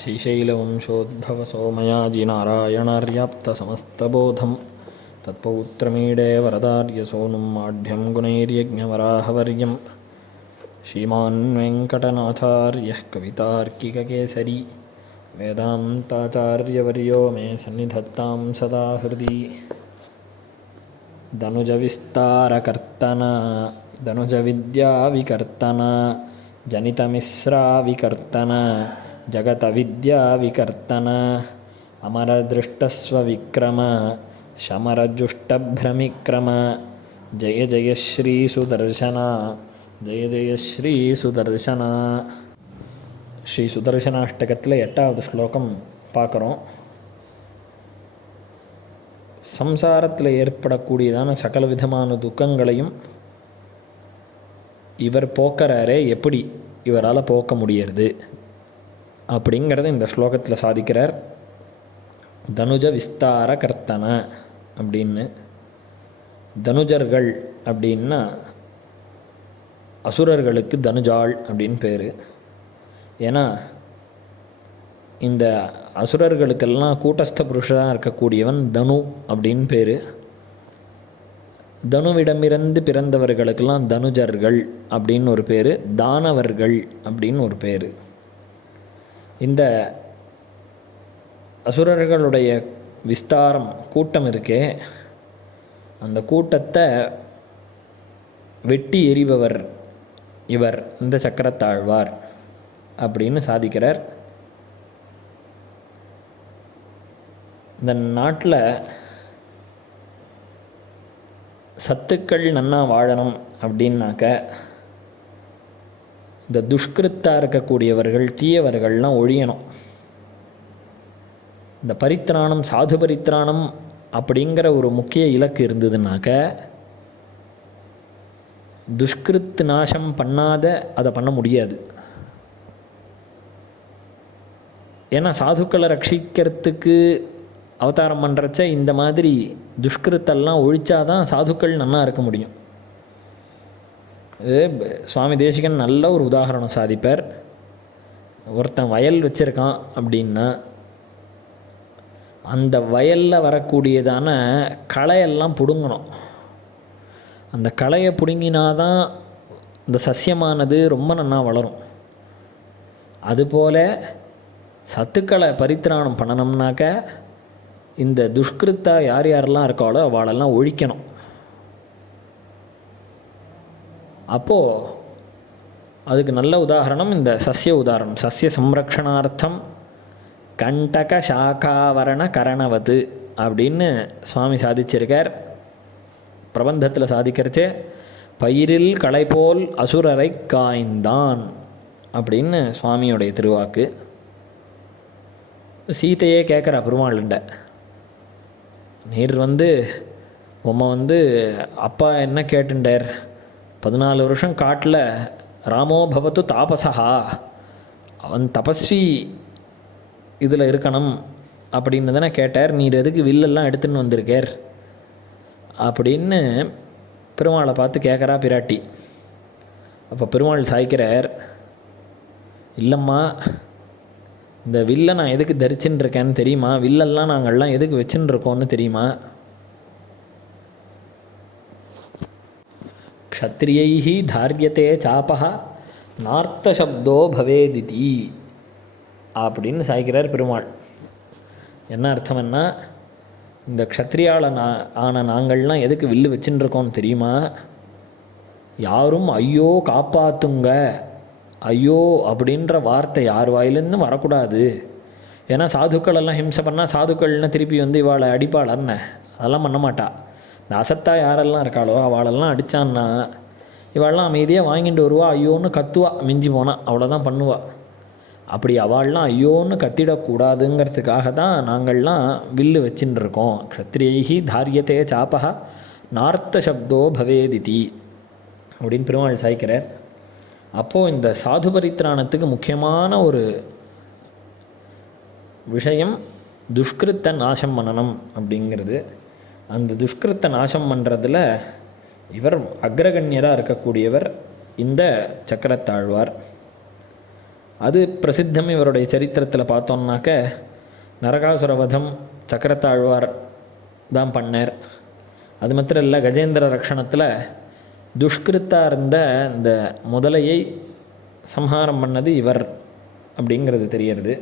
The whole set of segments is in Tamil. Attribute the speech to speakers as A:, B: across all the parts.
A: श्रीशैलवंशोद्भवसोमयाजिनारायणार्याप्तसमस्तबोधं तत्पौत्रमीडे वरदार्यसोनुं माढ्यं गुणैर्यज्ञवराहवर्यं श्रीमान् वेङ्कटनाथार्यः कवितार्किककेसरी वेदान्ताचार्यवर्यो मे सन्निधत्तां सदा हृदि धनुजविस्तारकर्तन धनुजविद्याविकर्तन जनितमिश्राविकर्तन जगतविद्याविकर्तन अमरदृष्टस्वविक्रम शमरजुष्टभ्रमिक्रम जय जय श्रीसुदर्शन जय जय श्रीसुदर्शन ஸ்ரீ சுதர்சனாஷ்டகத்தில் எட்டாவது ஸ்லோகம் பார்க்குறோம் சம்சாரத்தில் ஏற்படக்கூடியதான சகல விதமான துக்கங்களையும் இவர் போக்குறாரே எப்படி இவரால் போக்க முடியறது அப்படிங்கிறத இந்த ஸ்லோகத்தில் சாதிக்கிறார். தனுஜ விஸ்தார கர்த்தன அப்படின்னு. தனுஜர்கள் அப்படின்னா அசுரர்களுக்கு தனுஜாள் அப்படின்னு பேர். ஏன்னா இந்த அசுரர்களுக்கெல்லாம் கூட்டஸ்த புருஷராக இருக்கக்கூடியவன் தனு அப்படின்னு பேர். தனுவிடமிருந்து பிறந்தவர்களுக்கெல்லாம் தனுஜர்கள் அப்படின்னு ஒரு பேர். தானவர்கள் அப்படின்னு ஒரு பேர். இந்த அசுரர்களுடைய விஸ்தாரம் கூட்டம் இருக்கே. அந்த கூட்டத்தை வெட்டி எறிபவர் இவர் இந்த சக்கரத்தாழ்வார் அப்படின்னு சாதிக்கிறார். இந்த நாட்டில் சத்துக்கள் நன்னா வாழணும் அப்படின்னாக்க இந்த துஷ்கிருத்தாக இருக்கக்கூடியவர்கள் தீயவர்கள்லாம் ஒழியணும். இந்த பரித்திராணம் சாது பரித்திராணம் அப்படிங்கிற ஒரு முக்கிய இலக்கு இருந்ததுனாக்க துஷ்கிருத் நாசம் பண்ணாத அதை பண்ண முடியாது. ஏன்னா சாதுக்களை ரட்சிக்கிறதுக்கு அவதாரம் பண்ணுறச்ச இந்த மாதிரி துஷ்கிருத்தெல்லாம் ஒழிச்சாதான் சாதுக்கள் நல்லா இருக்க முடியும். இது சுவாமி தேசிகன் நல்ல ஒரு உதாரணம் சாதிப்பார். ஒருத்தன் வயல் வச்சுருக்கான் அப்படின்னா அந்த வயலில் வரக்கூடியதான களையெல்லாம் பிடுங்கணும். அந்த களையை பிடுங்கினாதான் இந்த சசியமானது ரொம்ப நன்னா வளரும். அதுபோல் சத்துக்களை பரித்திராணம் பண்ணணும்னாக்க இந்த துஷ்கிருத்தா யார் யாரெல்லாம் இருக்காளோ அவளெல்லாம் ஒழிக்கணும். அப்போது அதுக்கு நல்ல உதாரணம் இந்த சஸ்ய உதாரணம். சஸ்ய சம்ரக்ஷணார்த்தம் கண்டக சாக்காவரண கரணவது அப்படின்னு சுவாமி சாதிச்சிருக்கார். பிரபந்தத்தில் சாதிக்கிறது பயிரில் களை போல் அசுரரை காய்ந்தான் அப்படின்னு சுவாமியோடைய திருவாக்கு. சீத்தையே கேட்குறா பெருமாள்கிட்ட. நீர் வந்து உம்மை வந்து அப்பா என்ன கேட்டுண்டார்? பதினாலு வருஷம் காட்டில் ராமோ பவத்து தாபசா அவன் தபஸ்வி இதில் இருக்கணும் அப்படின்னு தானே கேட்டார் நீர் எதுக்கு வில்லெல்லாம் எடுத்துன்னு வந்திருக்கார்? அப்படின்னு பெருமாளை பார்த்து கேட்குறா பிராட்டி. அப்போ பெருமாள் சாய்க்கிறார். இல்லைம்மா இந்த வில்லை நான் எதுக்கு தரிச்சுன்னு இருக்கேன்னு தெரியுமா? வில்லெல்லாம் நாங்கள்லாம் எதுக்கு வச்சுன்னு இருக்கோன்னு தெரியுமா? க்ஷத்ரியைஹி தாரியத்தே சாப்பா நார்த்தசப்தோ பவேதிதி அப்படின்னு சாய்க்கிறார் பெருமாள். என்ன அர்த்தம்னா இந்த க்ஷத்ரியால நா ஆன நாங்கள்லாம் எதுக்கு வில்லு வச்சுட்டுருக்கோம்னு தெரியுமா? யாரும் ஐயோ காப்பாத்துங்க ஐயோ அப்படின்ற வார்த்தை யார் வாயிலேருந்தும் வரக்கூடாது. ஏன்னா சாதுக்கள் எல்லாம் ஹிம்சை பண்ணால் சாதுக்கள்னு திருப்பி வந்து இவாளை அடிப்பாளன்னு அதெல்லாம் பண்ண மாட்டா. இந்த அசத்தா யாரெல்லாம் இருக்காளோ அவளெல்லாம் அடித்தான்னா இவாளெல்லாம் அமைதியாக வாங்கிட்டு வருவா ஐயோன்னு கத்துவா மிஞ்சி போனால் அவ்வளோதான் பண்ணுவா. அப்படி அவள்லாம் ஐயோன்னு கத்திடக்கூடாதுங்கிறதுக்காக தான் நாங்கள்லாம் வில்லு வச்சுட்டு இருக்கோம் க்ஷத்ரியைகி தாரியத்தே சாப்பகா நார்த்த சப்தோ பவேதிதி அப்படின்னு பெருமாள் சாய்க்கிறார். அப்போது இந்த சாது பரித்ராணத்துக்கு முக்கியமான ஒரு விஷயம் துஷ்கிருத்த நாசம் பண்ணணும் அப்படிங்கிறது. அந்த துஷ்கிருத்தை நாசம் பண்ணுறதுல இவர் அக்ரகண்யராக இருக்கக்கூடியவர் இந்த சக்கரத்தாழ்வார். அது பிரசித்தம் இவருடைய சரித்திரத்தில் பார்த்தோம்னாக்க நரகாசுர வதம் சக்கரத்தாழ்வார் தான் பண்ணார். அது மாத்திரம் இல்லை கஜேந்திர ரக்ஷணத்தில் துஷ்கிருத்தாக இருந்த இந்த முதலையை சம்ஹாரம் பண்ணது இவர் அப்படிங்கிறது தெரியறது.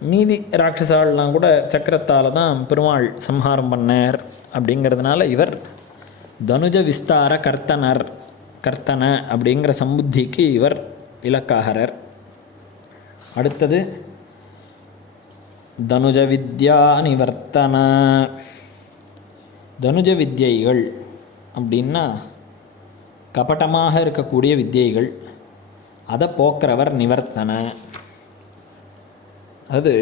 A: மீதி ராட்சசாலெலாம் கூட சக்கரத்தால் தான் பெருமாள் சம்ஹாரம் பண்ணார். அப்படிங்கிறதுனால இவர் தனுஜ விஸ்தார கர்த்தனர் கர்த்தன அப்படிங்கிற சம்புத்திக்கு இவர் இலக்காகரர் அடுத்தது தனுஜ வித்யா நிவர்த்தன. தனுஜ வித்யைகள் அப்படின்னா கபட்டமாக இருக்கக்கூடிய வித்யைகள். அதை போக்குறவர் நிவர்த்தன. அது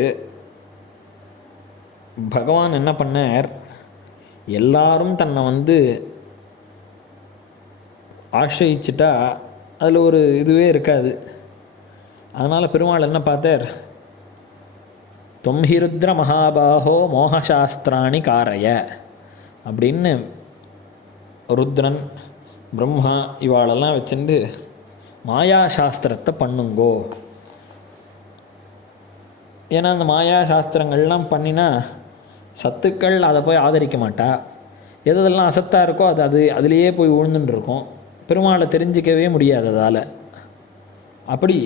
A: பகவான் என்ன பண்ணார்? எல்லாரும் தன்னை வந்து ஆசிரியிச்சிட்டா அதில் ஒரு இதுவே இருக்காது. அதனால் பெருமாள் என்ன பார்த்தார்? தொம்ஹிருத்ர மகாபாகோ மோகசாஸ்திராணி காரய அப்படின்னு ருத்ரன் பிரம்மா இவாளெல்லாம் வச்சுட்டு மாயா சாஸ்திரத்தை பண்ணுங்கோ. ஏன்னா அந்த மாயா சாஸ்திரங்கள்லாம் பண்ணினா சத்துக்கள் அதை போய் ஆதரிக்க மாட்டா. எதெல்லாம் அசத்தாக இருக்கோ அது அது அதுலேயே போய் விழுந்துட்டு இருக்கும் பெருமாளை தெரிஞ்சிக்கவே முடியாது அதால். அப்படி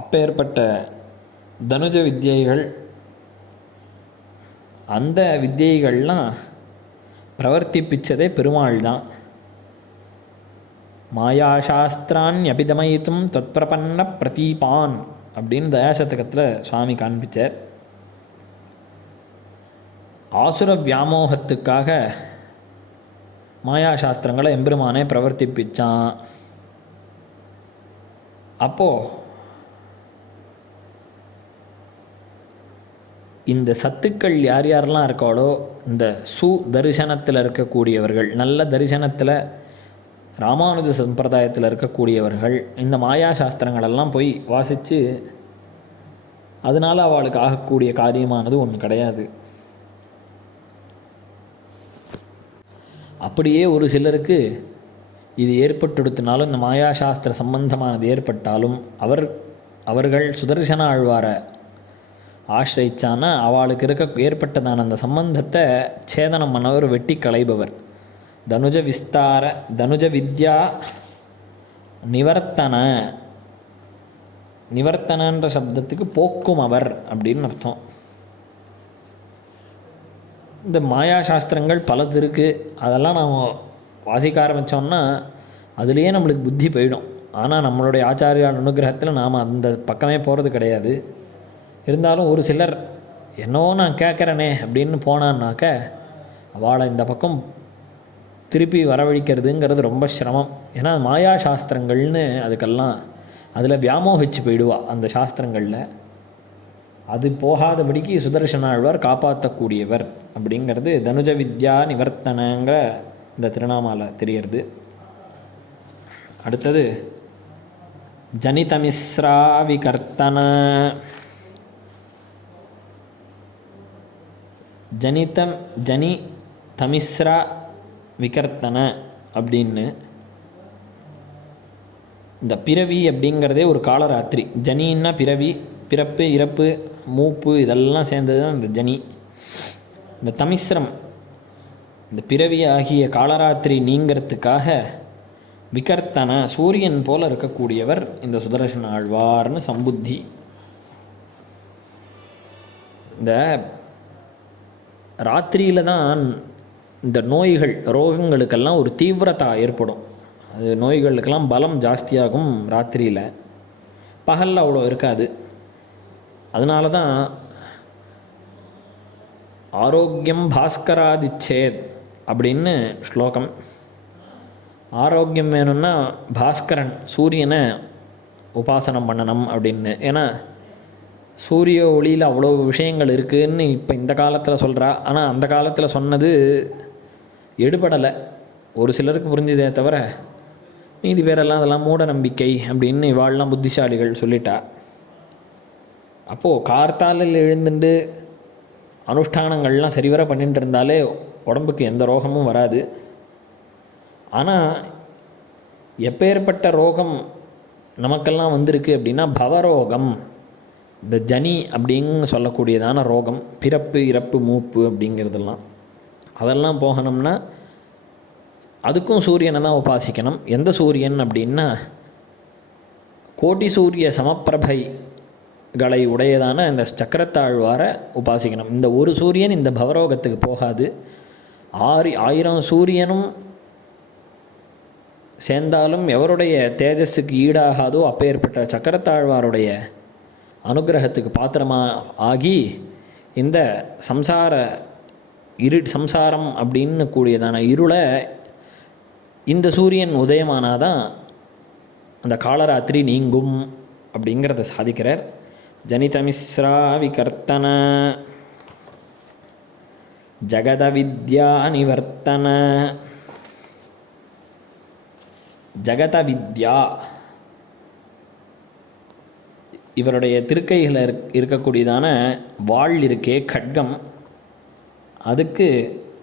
A: அப்பேற்பட்ட தனுஜ வித்தியைகள் அந்த வித்தியைகள்லாம் பிரவர்த்திப்பிச்சதே பெருமாள் தான் மாயாசாஸ்திரான் அபிதமயித்தும் தத்பிரபன்ன பிரதீபான். அப்படின்னு தயாசதகத்தில் சுவாமி காண்பித்தார் ஆசுர வியாமோகத்துக்காக மாயாசாஸ்திரங்களை எம்பெருமானே பிரவர்த்திப்பிச்சான். அப்போது இந்த சத்துக்கள் யார் யாரெல்லாம் இருக்காளோ இந்த சு தரிசனத்தில் இருக்கக்கூடியவர்கள் நல்ல தரிசனத்தில் ராமானுஜ சம்பிரதாயத்தில் இருக்கக்கூடியவர்கள் இந்த மாயா சாஸ்திரங்களெல்லாம் போய் வாசித்து அதனால் அவளுக்கு ஆகக்கூடிய காரியமானது ஒன்று கிடையாது. அப்படியே ஒரு சிலருக்கு இது ஏற்பட்டுடுத்தினாலும் இந்த மாயா சாஸ்திர சம்பந்தமானது ஏற்பட்டாலும் அவர் அவர்கள் சுதர்சன ஆழ்வாரை ஆசிரிச்சானா அவளுக்கு இருக்க ஏற்பட்டதான அந்த சம்பந்தத்தை சேதனம் பண்ணவர் வெட்டி களைபவர். தனுஜ விஸ்தார தனுஜ வித்யா நிவர்த்தன. நிவர்த்தனன்ற சப்தத்துக்கு போக்கும் அவர் அப்படின்னு அர்த்தம். இந்த மாயா சாஸ்திரங்கள் பலது இருக்குது அதெல்லாம் நாம் வாசிக்க ஆரம்பித்தோம்னா அதுலேயே நம்மளுக்கு புத்தி போயிடும். ஆனால் நம்மளுடைய ஆச்சாரிய அனுகிரகத்தில் நாம் அந்த பக்கமே போகிறது கிடையாது. இருந்தாலும் ஒரு சிலர் என்னவோ நான் கேட்குறேனே அப்படின்னு போனான்னாக்க அவளை இந்த பக்கம் திருப்பி வரவழைக்கிறதுங்கிறது ரொம்ப சிரமம். ஏன்னா மாயா சாஸ்திரங்கள்னு அதுக்கெல்லாம் அதில் வியாமோகிச்சு போயிடுவா அந்த சாஸ்திரங்களில். அது போகாதபடிக்கு சுதர்சனாழ்வார் காப்பாற்றக்கூடியவர் அப்படிங்கிறது தனுஜ வித்யா நிவர்த்தனங்கிற இந்த திருநாமால தெரியறது. அடுத்தது ஜனிதமிஸ்ரா விகர்த்தன ஜனிதம் ஜனி தமிஸ்ரா விகர்த்தன அப்படின்னு. இந்த பிறவி அப்படிங்கிறதே ஒரு காலராத்திரி. ஜனின்னா பிறவி பிறப்பு இறப்பு மூப்பு இதெல்லாம் சேர்ந்தது தான் இந்த ஜனி. இந்த தமிஸ்ரம் இந்த பிறவி ஆகிய காலராத்திரி நீங்கிறதுக்காக விகர்த்தன சூரியன் போல இருக்கக்கூடியவர் இந்த சுதர்சன ஆழ்வார்னு சம்புத்தி. இந்த ராத்திரியில் தான் இந்த நோய்கள் ரோகங்களுக்கெல்லாம் ஒரு தீவிரதா ஏற்படும். அது நோய்களுக்கெல்லாம் பலம் ஜாஸ்தியாகும் ராத்திரியில். பகலில் அவ்வளோ இருக்காது. அதனால தான் ஆரோக்கியம் பாஸ்கராதிச்சேத் அப்படின்னு ஸ்லோகம். ஆரோக்கியம் வேணும்னா பாஸ்கரன் சூரியனை உபாசனம் பண்ணணும் அப்படின்னு. ஏன்னா சூரிய ஒளியில் அவ்வளோ விஷயங்கள் இருக்குதுன்னு இப்போ இந்த காலத்தில் சொல்கிறா ஆனால் அந்த காலத்தில் சொன்னது எடுபடலை. ஒரு சிலருக்கு புரிஞ்சுதே தவிர மீதி பேரெல்லாம் அதெல்லாம் மூட நம்பிக்கை அப்படின்னு இவாள்லாம் புத்திசாலிகள் சொல்லிட்டா. அப்போது கார்த்தாலில் எழுந்துட்டு அனுஷ்டானங்கள்லாம் சரிவர பண்ணிட்டு இருந்தாலே உடம்புக்கு எந்த ரோகமும் வராது. ஆனால் எப்பேற்பட்ட ரோகம் நமக்கெல்லாம் வந்திருக்கு அப்படின்னா பவரோகம். இந்த ஜனி அப்படின்னு சொல்லக்கூடியதான ரோகம் பிறப்பு இறப்பு மூப்பு அப்படிங்கிறதெல்லாம். அதெல்லாம் போகணும்னா அதுக்கும் சூரியனை தான் உபாசிக்கணும். எந்த சூரியன் அப்படின்னா கோட்டி சூரிய சமப்பிரபைகளை உடையதான இந்த சக்கரத்தாழ்வாரை உபாசிக்கணும். இந்த ஒரு சூரியன் இந்த பவரோகத்துக்கு போகாது. ஆறு ஆயிரம் சூரியனும் சேர்ந்தாலும் எவருடைய தேஜஸுக்கு ஈடாகாதோ அப்பேற்பட்ட சக்கரத்தாழ்வாருடைய அனுகிரகத்துக்கு பாத்திரமா ஆகி இந்த சம்சார இரு சம்சாரம் அப்படின்னு கூடியதான இருளை இந்த சூரியன் உதயமானாதான் அந்த காலராத்திரி நீங்கும் அப்படிங்கிறத சாதிக்கிறார். ஜனிதமிஸ்ரா விகர்த்தன. ஜகத வித்யா நிவர்த்தன. ஜகத வித்யா. இவருடைய திருக்கைகளில் இருக் இருக்கக்கூடியதான வாழ் இருக்கே கட்கம். அதுக்கு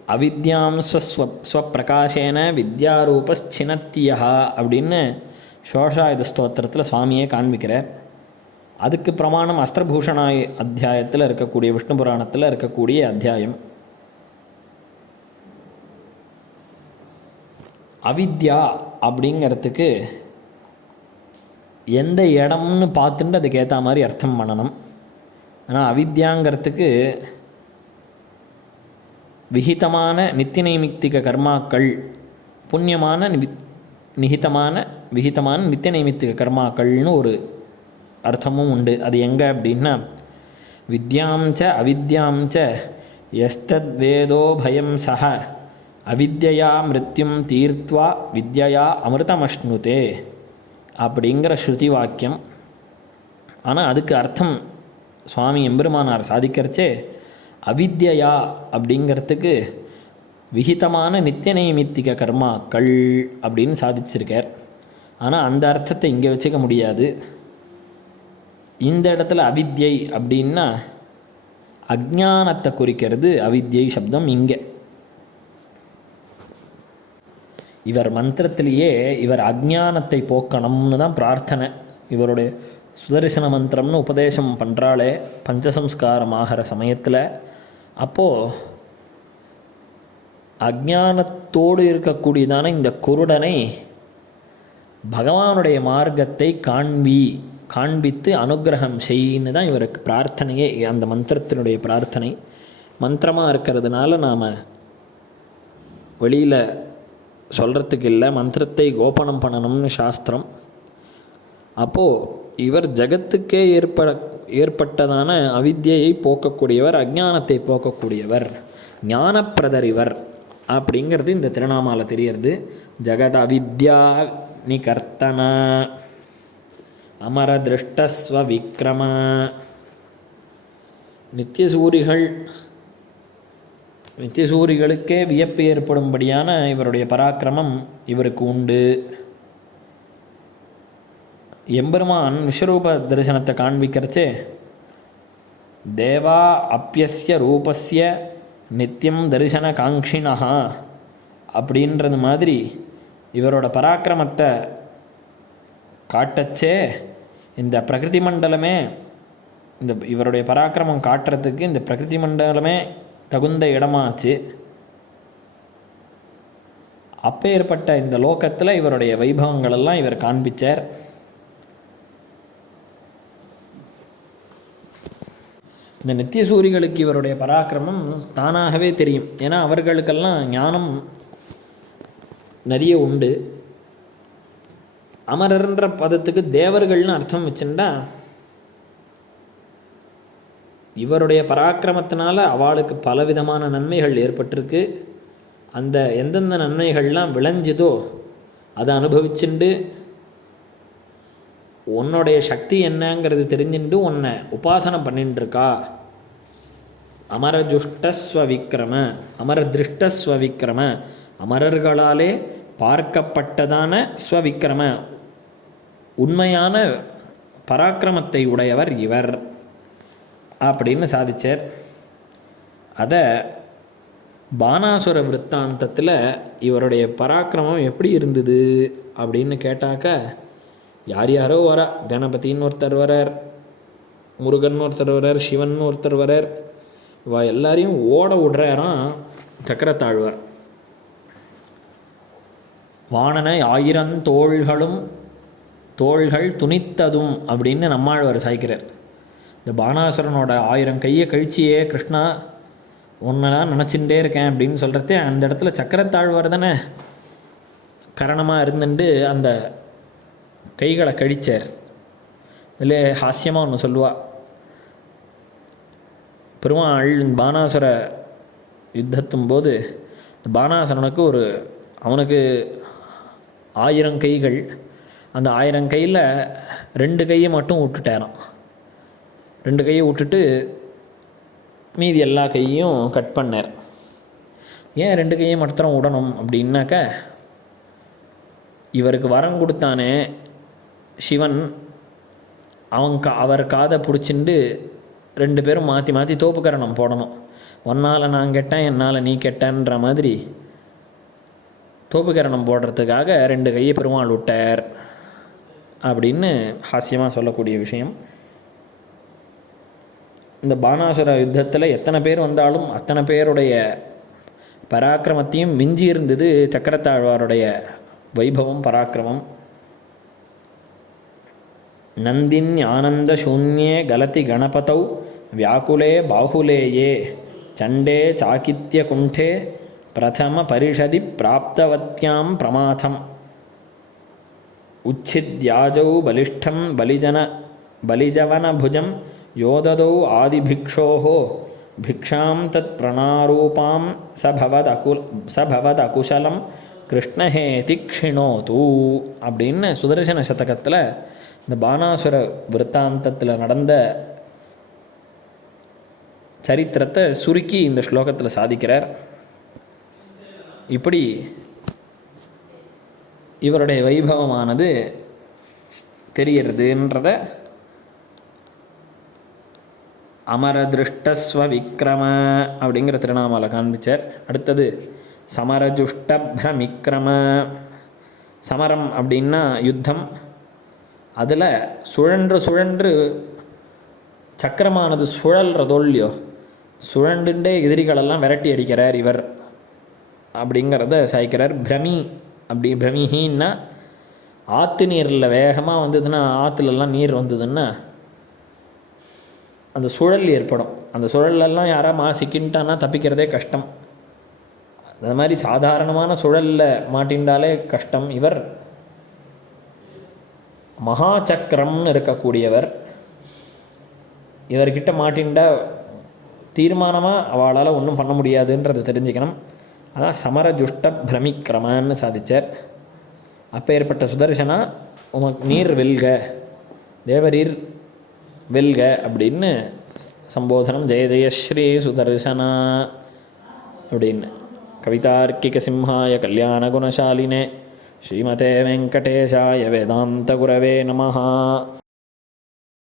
A: அவித்யாம்சஸ்வ ஸ்வப்பிரகாசேன வித்யாரூபஸ்சினத்தியா அப்படின்னு சோஷாயுத ஸ்தோத்திரத்தில் சுவாமியே காண்பிக்கிறார். அதுக்கு பிரமாணம் அஸ்திரபூஷணாய் அத்தியாயத்தில் இருக்கக்கூடிய விஷ்ணு புராணத்தில் இருக்கக்கூடிய அத்தியாயம். அவித்யா அப்படிங்கிறதுக்கு எந்த இடம்னு பார்த்துட்டு அதுக்கேற்ற மாதிரி அர்த்தம் பண்ணணும். ஆனால் அவித்யாங்கிறதுக்கு விகிதமான நித்திய நைமித்திக கர்மாக்கள் புண்ணியமான நிகிதமான விகிதமான நித்திய நைமித்திக கர்மாக்கள்னு ஒரு அர்த்தமும் உண்டு. அது எங்கே அப்படின்னா வித்யாம்ச்ச அவித்யாம்ச்ச எஸ்தத் வேதோ பயம் சஹ அவித்யா மிருத்யும் தீர்த்வா வித்யா அமிர்தமஷ்ணுதே அப்படிங்கிற ஸ்ருதி வாக்கியம். ஆனால் அதுக்கு அர்த்தம் சுவாமி எம்பெருமானார் சாதிக்கிறச்சே அவித்யா அப்படிங்கிறதுக்கு விகிதமான நித்திய நைமித்திக கர்மாக்கள் அப்படின்னு சாதிச்சிருக்கார். ஆனால் அந்த அர்த்தத்தை இங்கே வச்சுக்க முடியாது. இந்த இடத்துல அவித்யை அப்படின்னா அஜ்ஞானத்தை குறிக்கிறது அவித்யை சப்தம் இங்கே. இவர் மந்திரத்திலேயே இவர் அஜ்ஞானத்தை போக்கணும்னு தான் பிரார்த்தனை. இவருடைய சுதர்சன மந்திரம்னு உபதேசம் பண்ணுறாளே பஞ்சசம்ஸ்காரம் ஆகிற சமயத்தில் அப்போது அஜானத்தோடு இருக்கக்கூடியதான இந்த குருடனை பகவானுடைய மார்க்கத்தை காண்பி காண்பித்து அனுகிரகம் செய்யின்னு தான் இவருக்கு பிரார்த்தனையே அந்த மந்திரத்தினுடைய பிரார்த்தனை. மந்திரமாக இருக்கிறதுனால நாம் வெளியில் சொல்கிறதுக்கு இல்லை மந்திரத்தை கோபனம் பண்ணணும்னு சாஸ்திரம். அப்போது இவர் ஜகத்துக்கே ஏற்பட ஏற்பட்டதான அவித்தியை போக்கக்கூடியவர் அஜ்ஞானத்தை போக்கக்கூடியவர் ஞானப்பிரதர் இவர் அப்படிங்கிறது இந்த திருநாமால தெரியறது. ஜகத் அவித்யா நிகர்த்தன அமர திருஷ்டஸ்வ விக்ரம. நித்தியசூரிகள் நித்தியசூரிகளுக்கே வியப்பு ஏற்படும்படியான இவருடைய பராக்கிரமம் இவருக்கு உண்டு. எம்பெருமான் விஸ்வரூப தரிசனத்தை காண்பிக்கிறச்சே தேவா அப்பியஸ்ய ரூபஸ்ய நித்தியம் தரிசன காங்கினா அப்படின்றது மாதிரி இவரோட பராக்கிரமத்தை காட்டச்சே இந்த பிரகிருதி மண்டலமே இந்த இவருடைய பராக்கிரமம் காட்டுறதுக்கு இந்த பிரகிருதி மண்டலமே தகுந்த இடமாச்சு. அப்பேற்பட்ட இந்த லோகத்தில் இவருடைய வைபவங்களெல்லாம் இவர் காண்பிச்சார். இந்த நித்தியசூரிகளுக்கு இவருடைய பராக்கிரமம் தானாகவே தெரியும். ஏன்னா அவர்களுக்கெல்லாம் ஞானம் நிறைய உண்டு. அமரர்ன்ற பதத்துக்கு தேவர்கள்னு அர்த்தம் வச்சுட்டா இவருடைய பராக்கிரமத்தினால அவளுக்கு பலவிதமான நன்மைகள் ஏற்பட்டிருக்கு. அந்த எந்தெந்த நன்மைகள்லாம் விளைஞ்சுதோ அதை அனுபவிச்சுண்டு உன்னுடைய சக்தி என்னங்கிறது தெரிஞ்சுட்டு உன்னை உபாசனம் பண்ணிட்டுருக்கா இருக்கா அமரஜுஷ்டஸ்வ விக்ரம அமர திருஷ்டஸ்வ விக்ரம அமரர்களாலே பார்க்கப்பட்டதான ஸ்வவிக்ரம உண்மையான பராக்கிரமத்தை உடையவர் இவர் அப்படின்னு சாதிச்சார். அதை பானாசுர விற்த்தாந்தத்தில் இவருடைய பராக்கிரமம் எப்படி இருந்தது அப்படின்னு கேட்டாக்க யார் யாரோ வரா கணபதின்னு ஒருத்தர் வரார் முருகன் ஒருத்தர் வரார் சிவன் ஒருத்தர் வரார் வா எல்லாரையும் ஓட விடுறாராம் சக்கரத்தாழ்வார். வாணனை ஆயிரம் தோள்களும் தோள்கள் துணித்ததும் அப்படின்னு நம்மாழ்வார் சாய்க்கிறார். இந்த பானாசுரனோட ஆயிரம் கையை கழிச்சியே கிருஷ்ணா ஒன்றெல்லாம் நினச்சிட்டே இருக்கேன் அப்படின்னு சொல்கிறதே அந்த இடத்துல சக்கரத்தாழ்வார் தானே கரணமாக இருந்துட்டு அந்த கைகளை கழிச்சார். இதில் ஹாஸ்யமாக ஒன்று சொல்லுவாள் பெருமாள் பானாசுர யுத்தத்தும் போது இந்த பானாசுரனுக்கு ஒரு அவனுக்கு ஆயிரம் கைகள். அந்த ஆயிரம் கையில் ரெண்டு கையை மட்டும் விட்டுட்டாராம் ரெண்டு கையை விட்டுட்டு மீதி எல்லா கையையும் கட் பண்ணார். ஏன் ரெண்டு கையை மட்டும் விடணும் அப்படின்னாக்க இவருக்கு வரம் கொடுத்தானே சிவன் அவன் கா அவர் காதை பிடிச்சிண்டு ரெண்டு பேரும் மாற்றி மாற்றி தோப்புக்கரணம் போடணும். ஒன்னால் நான் கெட்டேன் என்னால் நீ கெட்டன்ற மாதிரி தோப்புக்கரணம் போடுறதுக்காக ரெண்டு கையை பெருமாள் விட்டார். அப்படின்னு ஹாஸ்யமாக சொல்லக்கூடிய விஷயம். இந்த பானாசுர யுத்தத்தில் எத்தனை பேர் வந்தாலும் அத்தனை பேருடைய பராக்கிரமத்தையும் மிஞ்சி இருந்தது சக்கரத்தாழ்வாருடைய வைபவம் பராக்கிரமம். நந்தின் ஆனந்த சூன்யே கலதி கணபதௌ வியாக்குலே பாகுலேயே சண்டே சாக்கித்ய குண்டே பிரதம பரிஷதி பிராப்தவத்யாம் பிரமாதம் உச்சித்யாஜௌ பலிஷ்டம் பலிஜன பலிஜவனபுஜம் யோததௌ ஆதிபிக்ஷோः பிக்ஷாம் தத் பிரணாரூபாம் சபவதகுல் சபவதகுசலம் கிருஷ்ணஹேதி க்ஷிணோது அப்படின்னு சுதர்சன சதகத்தில் இந்த பானாசுர விற்த்தாந்தத்தில் நடந்த சரித்திரத்தை சுருக்கி இந்த ஸ்லோகத்தில் சாதிக்கிறார். இப்படி இவருடைய வைபவமானது தெரியறதுன்றத அமரதிருஷ்டஸ்வ விக்ரம அப்படிங்கிற திருநாமலை காண்பிச்சார். அடுத்தது சமரஜுஷ்டபிரமிக்ரம சமரம் அப்படின்னா யுத்தம். அதில் சுழன்று சுழன்று சக்கரமானது சுழல்றதோ இல்லையோ சுழண்டுண்டே எதிரிகளெல்லாம் விரட்டி அடிக்கிறார் இவர் அப்படிங்கிறத சாய்க்கிறார். பிரமி அப்படி பிரமிஹின்னா ஆற்று நீரில் வேகமாக வந்ததுன்னா ஆற்றுலலாம் நீர் வந்ததுன்னா அந்த சுழல் ஏற்படும். அந்த சுழல்லலாம் யாரா மாசிக்கின்ட்டானா தப்பிக்கிறதே கஷ்டம். அந்த மாதிரி சாதாரணமான சுழலில் மாட்டின்றாலே கஷ்டம். இவர் மகா சக்கரம்னு இருக்கக்கூடியவர் இவர்கிட்ட மாட்டின்டா தீர்மானமாக அவளால் ஒன்றும் பண்ண முடியாதுன்றது தெரிஞ்சுக்கணும். அதான் சமரஜுஷ்ட பிரமிக்கிரமான்னு சாதித்தார் அப்போ ஏற்பட்ட சுதர்சனா உமக்கு நீர் வெல்க தேவரீர் வெல்க அப்படின்னு சம்போதனம் ஜெய ஜெயஸ்ரீ சுதர்சனா அப்படின்னு. கவிதார்க்கிக சிம்ஹாய கல்யாண குணசாலினே श्रीमते वेङ्कटेशाय वेदान्तगुरवे नमः।